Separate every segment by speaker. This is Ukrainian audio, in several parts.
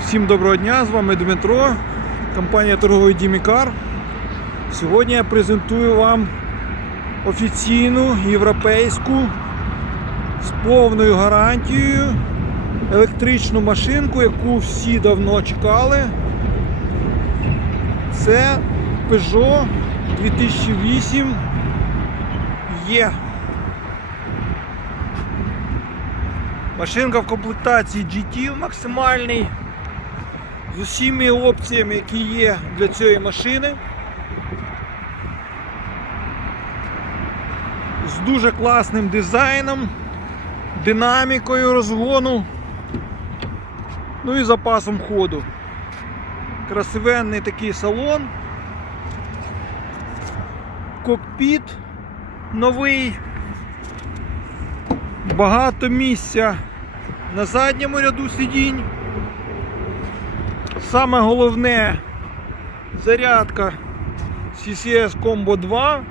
Speaker 1: Всім доброго дня, з вами Дмитро, компанія торговий Дімікар. Сьогодні я презентую вам офіційну європейську з повною гарантією електричну машинку, яку всі давно чекали. Це Peugeot 2008 є. Машинка в комплектації GT максимальний. З усіма опціями, які є для цієї машини. З дуже класним дизайном, динамікою розгону, ну і запасом ходу. Красивенний такий салон. Кокпіт новий. Багато місця на задньому ряду сидінь. Саме головне зарядка CCS Combo 2.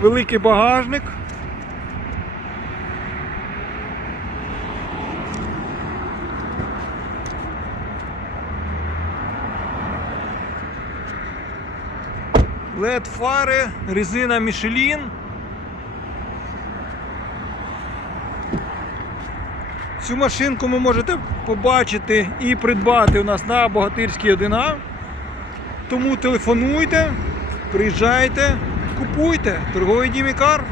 Speaker 1: Великий багажник. LED фари, резина Michelin. Цю машинку ви можете побачити і придбати у нас на Богатирській 1А. Тому телефонуйте, приїжджайте, купуйте торговий дімікар.